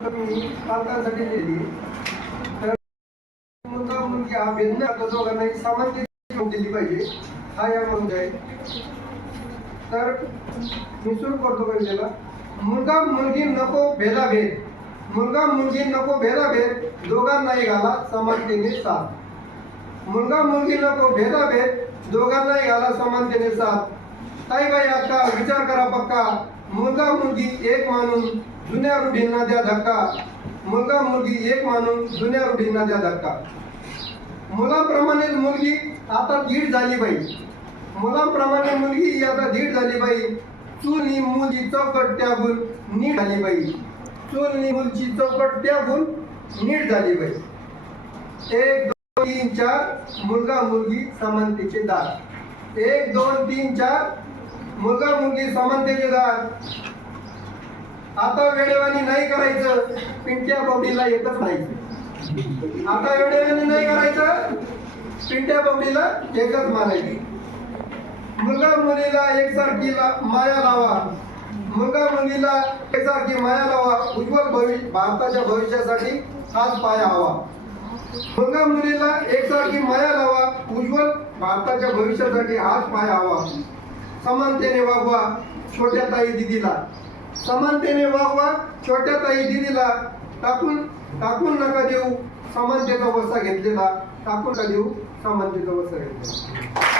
मी पालकांसाठी दिली तर मुलगा मुलगी हा भेदन आता दोघांनाही समानतेची शिकवण दिली पाहिजे हा यामध्ये आहे. तर मी सुरू करतो कवितेला. मुलगा मुलगी नको भेदाभेद, मुलगा मुलगी नको भेदाभेद, दोघांनाही घाला समानतेने साथ. मुलगा मुलगी नको भेदाभेद, दोघांनाही घाला समानतेने साथ. ताई बाई अक्का विचार करा पक्का, मुलगा मुलगी एक मानून जुन्या रूढींना द्या धक्का. मुलगा मुलगी एक मानून जुन्या रूढींना द्या धक्का. मुलाप्रमाणे मुलगी आता धीट झाली बाई, मुलाप्रमाणे मुलगी आता धीट झाली बाई. चूल मुलची चौकट त्यागून नीट झाली बाई, चूल मुलची चौकट त्यागून नीट झाली बाई. 1 2 3 4 मुलगा मुलगी समानतेचे दार. 1 2 3 4 मुलगा मुलगी समानतेचे दार. आता वेळेवाणी नाही करायचं, पिंट्या बबडीला एकच मानायचं. आता वेळेवाणी नाही करायचं, पिंट्या बबडीला एकच मानायची. मुलगा मुलीला एकसारखी माया लावा, मुलगा मुलीला एकसारखी माया लावा. उज्ज्वल भारताच्या भविष्यासाठी हाच पाया हवा. मुलगा मुलीला एकसारखी माया लावा, उज्ज्वल भारताच्या भविष्यासाठी हाच पाया हवा. समानतेने वागवा छोट्या ताई दिदीला, समानतेने वागवा छोट्या ताई दिदीला. टाकून नका देऊ समानतेचा वसा घेतलेला, टाकून नका देऊ समानतेचा वसा घेतलेला.